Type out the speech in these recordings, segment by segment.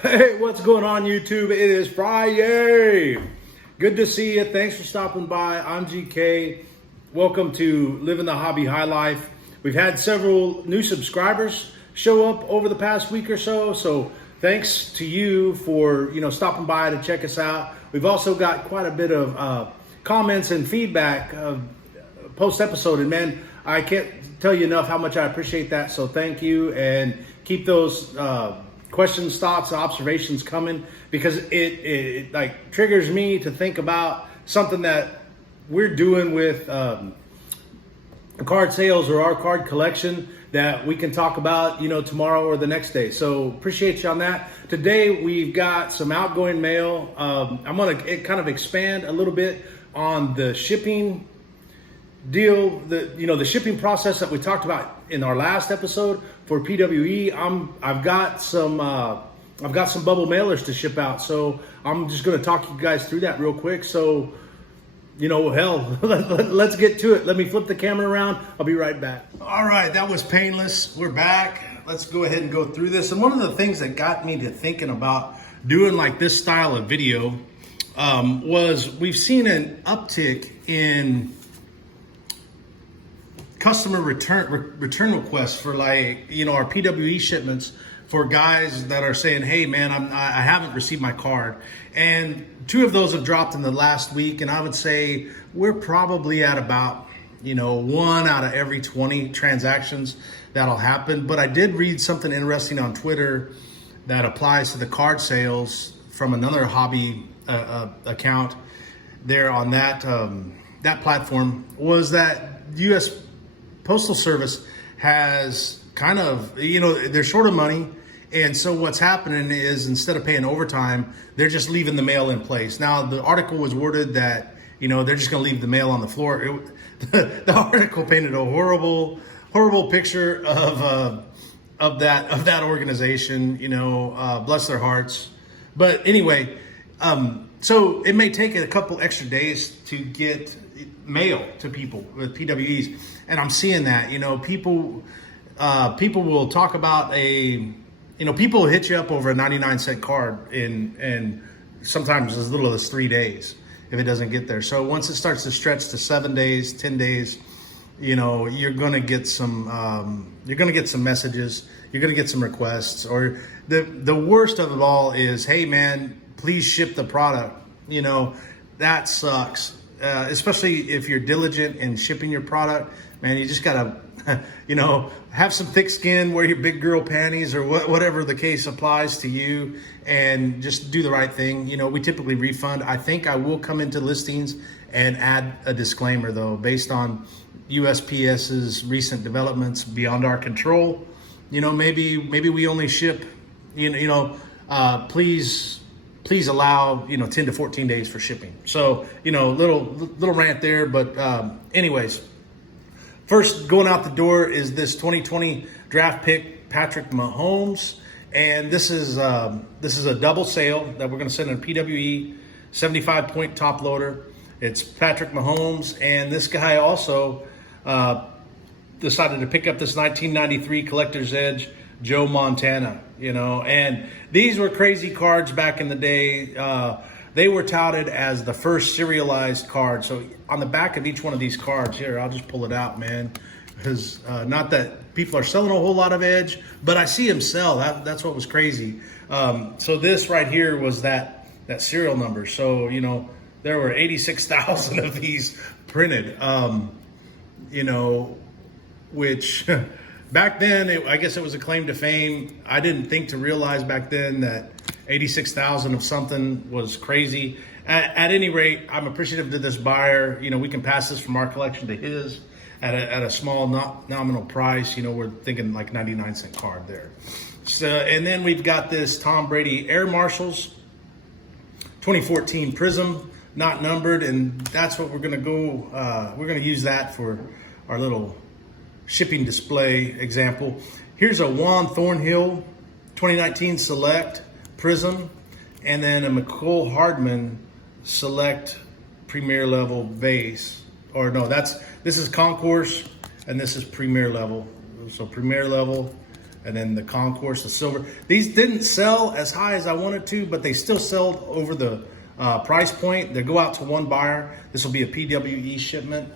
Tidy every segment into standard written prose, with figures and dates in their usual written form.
Hey, what's going on, YouTube? It is Friday. Good to see you. Thanks for stopping by. I'm GK. Welcome to Living the Hobby High Life. We've had several new subscribers show up over the past week or so. So thanks to you for stopping by to check us out. We've also got quite a bit of comments and feedback post episode, and man, I can't tell you enough how much I appreciate that. So thank you, and keep those questions, thoughts, observations coming, because it like triggers me to think about something that we're doing with card sales or our card collection that we can talk about tomorrow or the next day. So appreciate you on that. Today we've got some outgoing mail. I'm going to kind of expand a little bit on the shipping deal, the shipping process that we talked about in our last episode for PWE. I've got some bubble mailers to ship out, so I'm just going to talk you guys through that real quick. So hell, let's get to it. Let me flip the camera around. I'll be right back. All right, that was painless. We're back. Let's go ahead and go through this. And one of the things that got me to thinking about doing like this style of video was we've seen an uptick in customer return requests for our PWE shipments for guys that are saying, hey man, I haven't received my card. And 2 of those have dropped in the last week, and I would say we're probably at about 1 out of every 20 transactions that'll happen. But I did read something interesting on Twitter that applies to the card sales from another hobby account there on that platform, was that US Postal Service has kind of, they're short of money. And so what's happening is, instead of paying overtime, they're just leaving the mail in place. Now, the article was worded that, they're just going to leave the mail on the floor. The article painted a horrible picture of that organization, bless their hearts. But anyway, so it may take a couple extra days to get mail to people with PWEs. And I'm seeing that, people will talk about people will hit you up over a 99-cent card in sometimes as little as 3 days if it doesn't get there. So once it starts to stretch to 7 days, 10 days, you're going to get some messages, you're going to get some requests. Or the worst of it all is, hey man, please ship the product. That sucks. Especially if you're diligent in shipping your product, man, you just gotta, have some thick skin, wear your big girl panties, or whatever the case applies to you, and just do the right thing. We typically refund. I think I will come into listings and add a disclaimer though, based on USPS's recent developments beyond our control. Maybe we only ship, please allow 10 to 14 days for shipping. So little rant there, but anyways, first going out the door is this 2020 draft pick Patrick Mahomes, and this is a double sale that we're going to send in PWE 75-point top loader. It's Patrick Mahomes, and this guy also decided to pick up this 1993 Collector's Edge Joe Montana, and these were crazy cards back in the day. They were touted as the first serialized card. So on the back of each one of these cards here, I'll just pull it out, man, because not that people are selling a whole lot of Edge, but I see them sell. That's what was crazy. So this right here was that serial number. So, there were 86,000 of these printed, which back then, I guess it was a claim to fame. I didn't think to realize back then that 86,000 of something was crazy. At any rate, I'm appreciative to this buyer. We can pass this from our collection to his at a small nominal price. We're thinking like 99-cent card there. So, and then we've got this Tom Brady Air Marshals 2014 Prism, not numbered, and that's what we're gonna go. We're gonna use that for our little shipping display example. Here's a Juan Thornhill 2019 Select Prism, and then a McCole Hardman Select Premier Level Base. Or no, this is Concourse, and this is Premier Level. So Premier Level, and then the concourse, the silver. These didn't sell as high as I wanted to, but they still sold over the price point. They go out to one buyer. This will be a PWE shipment.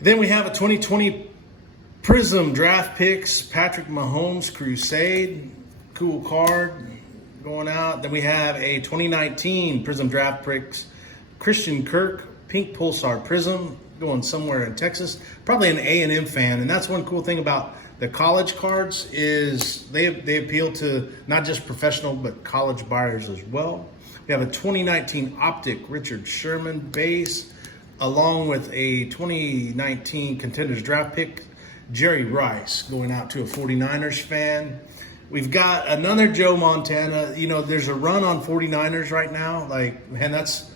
Then we have a 2020 Prism Draft Picks Patrick Mahomes Crusade. Cool card going out. Then we have a 2019 Prism Draft Picks Christian Kirk Pink Pulsar Prism going somewhere in Texas. Probably an A&M fan. And that's one cool thing about the college cards is they appeal to not just professional but college buyers as well. We have a 2019 Optic Richard Sherman base along with a 2019 Contenders Draft Pick Jerry Rice going out to a 49ers fan. We've got another Joe Montana. You know, there's a run on 49ers right now. Like, man, that's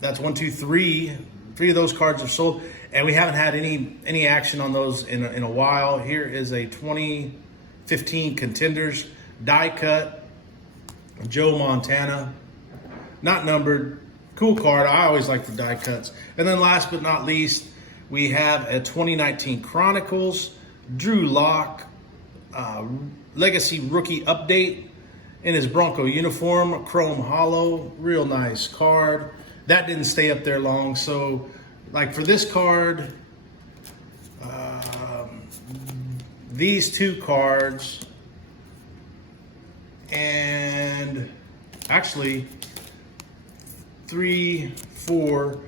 1, 2, 3. 3 of those cards have sold, and we haven't had any action on those in a while. Here is a 2015 Contenders die cut Joe Montana, not numbered. Cool card. I always like the die cuts. And then last but not least, we have a 2019 Chronicles Drew Lock Legacy Rookie Update in his Bronco uniform, chrome hollow, real nice card. That didn't stay up there long, so like for this card, these 2 cards, and actually 3, 4,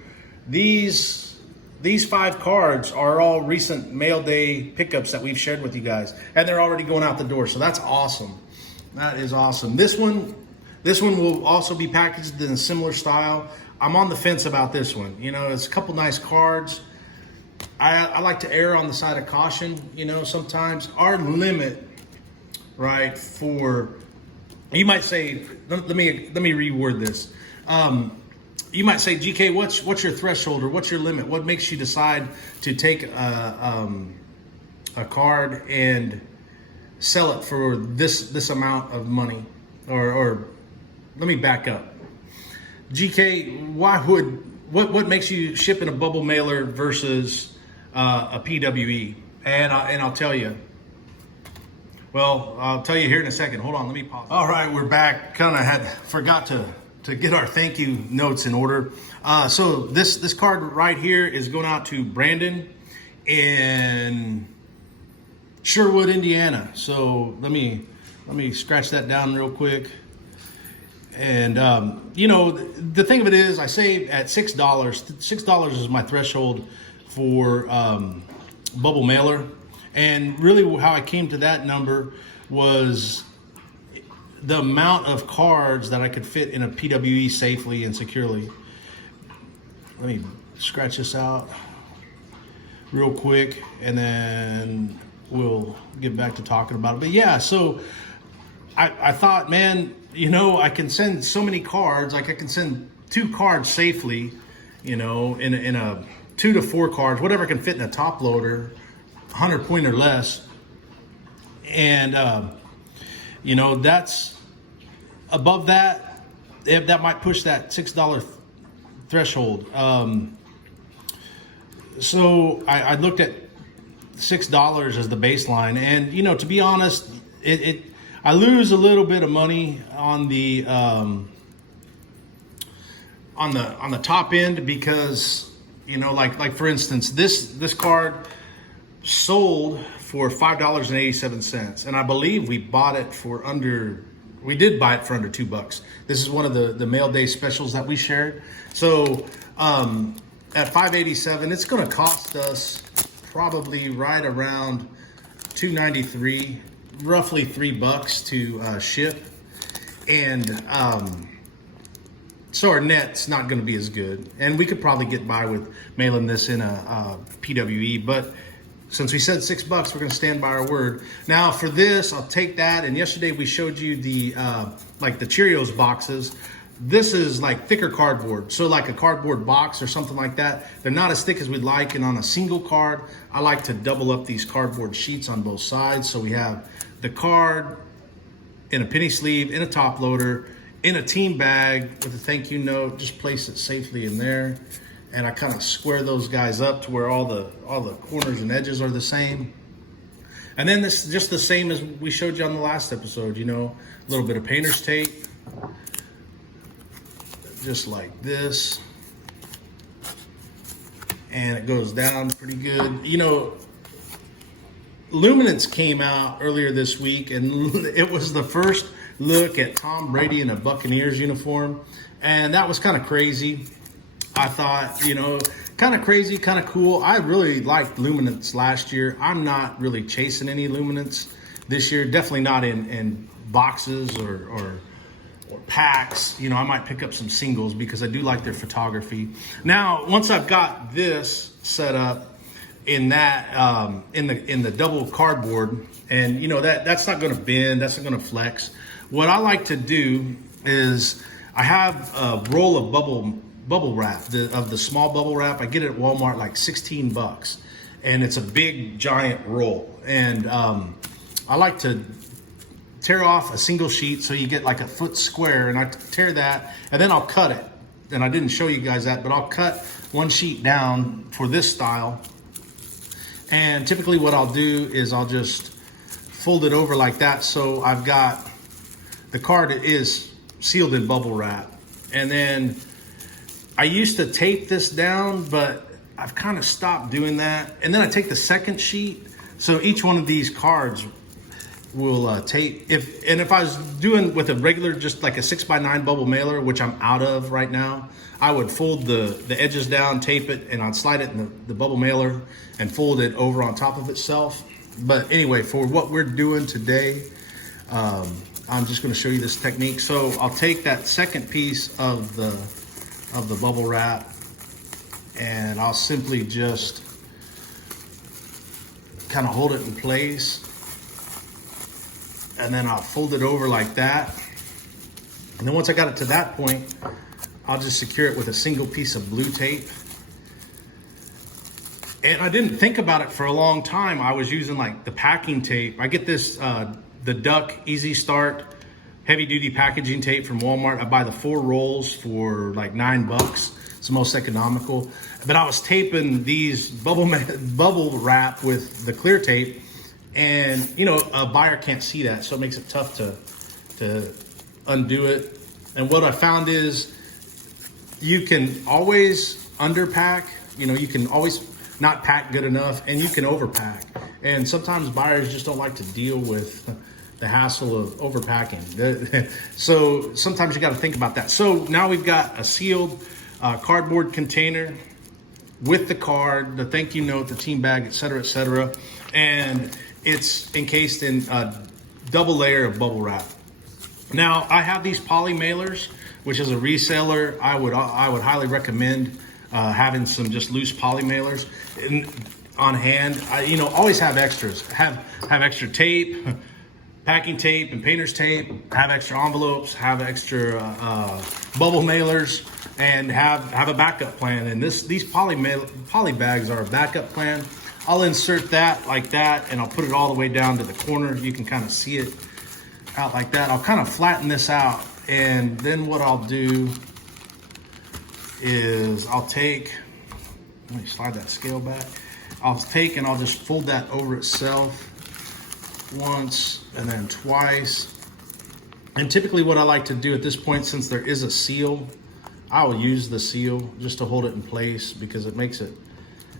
these 5 cards are all recent mail day pickups that we've shared with you guys, and they're already going out the door. So that's awesome. That is awesome. This one will also be packaged in a similar style. I'm on the fence about this one. You know, it's a couple nice cards. I like to err on the side of caution. You know, sometimes our limit, right? For you might say, let me reword this. You might say, GK, what's your threshold or what's your limit? What makes you decide to take a card and sell it for this amount of money? Or let me back up. GK, what makes you ship in a bubble mailer versus a PWE? And I'll tell you. Well, I'll tell you here in a second. Hold on, let me pause. All right, we're back. Kind of forgot to get our thank you notes in order. So this card right here is going out to Brandon in Sherwood, Indiana. So let me scratch that down real quick. And you know, the thing of it is, I say at $6. $6 is my threshold for bubble mailer. And really how I came to that number was the amount of cards that I could fit in a PWE safely and securely. Let me scratch this out real quick, and then we'll get back to talking about it. But yeah, so I thought, man, you know, I can send so many cards. Like I can send 2 cards safely, you know, in a 2 to 4 cards, whatever can fit in a top loader, 100 point or less. And you know, that's above that. That might push that $6 threshold. So I looked at $6 as the baseline, and you know, to be honest, I lose a little bit of money on the top end because, you know, like for instance, this card sold for $5.87, and I believe we bought it for under. We did buy it for under $2. This is one of the mail day specials that we shared. So at $5.87, it's going to cost us probably right around $2.93, roughly $3 to ship, and so our net's not going to be as good. And we could probably get by with mailing this in a PWE, but since we said $6, we're going to stand by our word. Now for this, I'll take that. And yesterday we showed you the like the Cheerios boxes. This is like thicker cardboard, so like a cardboard box or something like that. They're not as thick as we'd like. And on a single card, I like to double up these cardboard sheets on both sides. So we have the card in a penny sleeve, in a top loader, in a team bag with a thank you note. Just place it safely in there. And I kind of square those guys up to where all the corners and edges are the same. And then this just the same as we showed you on the last episode, you know, a little bit of painter's tape, just like this. And it goes down pretty good. You know, Luminance came out earlier this week, and it was the first look at Tom Brady in a Buccaneers uniform. And that was kind of crazy. I thought, you know, kind of crazy, kind of cool. I really liked Luminance last year. I'm not really chasing any Luminance this year. Definitely not in boxes or packs. You know, I might pick up some singles because I do like their photography. Now, once I've got this set up in that in the double cardboard, and you know that's not going to bend, that's not going to flex. What I like to do is I have a roll of bubble wrap, of the small bubble wrap. I get it at Walmart, like 16 bucks, and it's a big giant roll. And I like to tear off a single sheet so you get like a foot square, and I tear that, and then I'll cut it. And I didn't show you guys that, but I'll cut one sheet down for this style. And typically what I'll do is I'll just fold it over like that, so I've got the card is sealed in bubble wrap. And then I used to tape this down, but I've kind of stopped doing that. And then I take the second sheet. So each one of these cards will tape. If I was doing with a regular, just like a 6x9 bubble mailer, which I'm out of right now, I would fold the edges down, tape it, and I'd slide it in the bubble mailer and fold it over on top of itself. But anyway, for what we're doing today, I'm just going to show you this technique. So I'll take that second piece of the bubble wrap, and I'll simply just kind of hold it in place, and then I'll fold it over like that. And then once I got it to that point, I'll just secure it with a single piece of blue tape. And I didn't think about it for a long time. I was using like the packing tape. I get this the Duck Easy Start heavy duty packaging tape from Walmart. I buy the 4 rolls for like $9. It's the most economical. But I was taping these bubble wrap with the clear tape, and you know, a buyer can't see that, so it makes it tough to undo it. And what I found is you can always underpack. You know, you can always not pack good enough, and you can overpack. And sometimes buyers just don't like to deal with the hassle of overpacking. So sometimes you got to think about that. So now we've got a sealed cardboard container with the card, the thank you note, the team bag, et cetera, and it's encased in a double layer of bubble wrap. Now I have these poly mailers, which is a reseller. I would highly recommend having some just loose poly mailers on hand. You know, always have extras. Have extra tape, packing tape and painter's tape. Have extra envelopes. Have extra bubble mailers, and have a backup plan. And these poly bags are a backup plan. I'll insert that like that, and I'll put it all the way down to the corner. You can kind of see it out like that. I'll kind of flatten this out, and then what I'll do is I'll take, let me slide that scale back. I'll take and I'll just fold that over itself once and then twice. And typically what I like to do at this point, since there is a seal, I will use the seal just to hold it in place, because it makes it,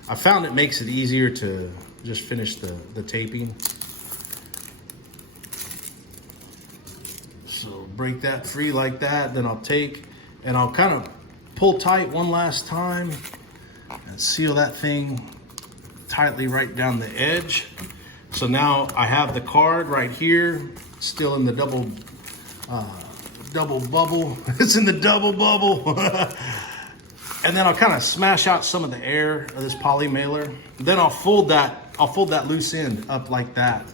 I found it makes it easier to just finish the taping. So break that free like that. Then I'll take and I'll kind of pull tight one last time and seal that thing tightly right down the edge. So now I have the card right here, still in the double bubble. It's in the double bubble. And then I'll kind of smash out some of the air of this poly mailer. Then I'll fold that loose end up like that.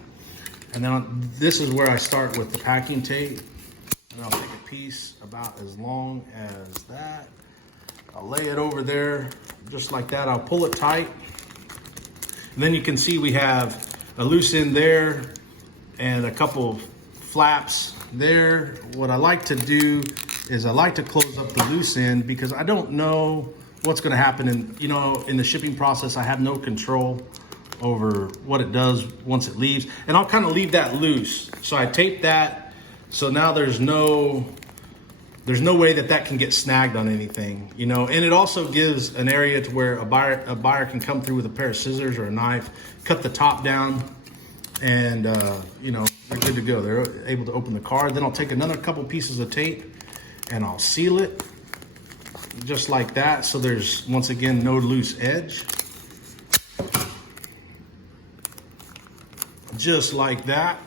And then this is where I start with the packing tape. And I'll take a piece about as long as that. I'll lay it over there just like that. I'll pull it tight. And then you can see we have a loose end there and a couple of flaps there. What I like to do is I like to close up the loose end, because I don't know what's going to happen in the shipping process. I have no control over what it does once it leaves. And I'll kind of leave that loose. So I tape that. So now there's no way that can get snagged on anything, you know. And it also gives an area to where a buyer can come through with a pair of scissors or a knife, cut the top down, and you know, they're good to go. They're able to open the car. Then I'll take another couple pieces of tape and I'll seal it just like that. So there's, once again, no loose edge. Just like that.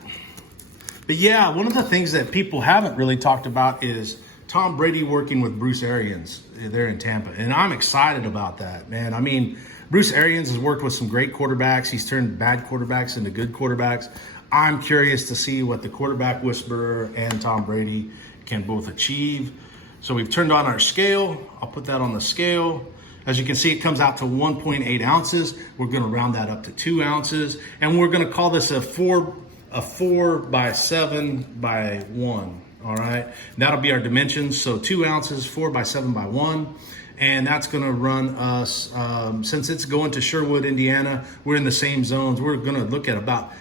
But yeah, one of the things that people haven't really talked about is Tom Brady working with Bruce Arians there in Tampa. And I'm excited about that, man. I mean, Bruce Arians has worked with some great quarterbacks. He's turned bad quarterbacks into good quarterbacks. I'm curious to see what the quarterback whisperer and Tom Brady can both achieve. So we've turned on our scale. I'll put that on the scale. As you can see, it comes out to 1.8 ounces. We're going to round that up to 2 ounces. And we're going to call this a 4 by 7 by 1. All right. That'll be our dimensions. So 2 ounces, 4 by 7 by 1. And that's going to run us, since it's going to Sherwood, Indiana, we're in the same zones. We're going to look at about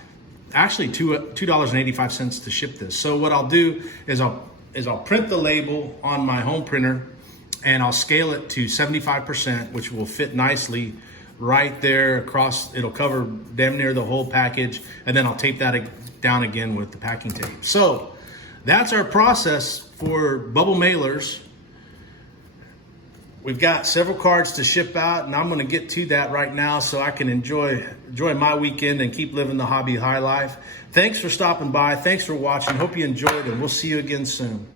actually $2.85 to ship this. So what I'll do is I'll print the label on my home printer and I'll scale it to 75%, which will fit nicely right there across. It'll cover damn near the whole package. And then I'll tape that down again with the packing tape. So that's our process for bubble mailers. We've got several cards to ship out, and I'm going to get to that right now so I can enjoy my weekend and keep living the hobby high life. Thanks for stopping by. Thanks for watching. Hope you enjoyed, and we'll see you again soon.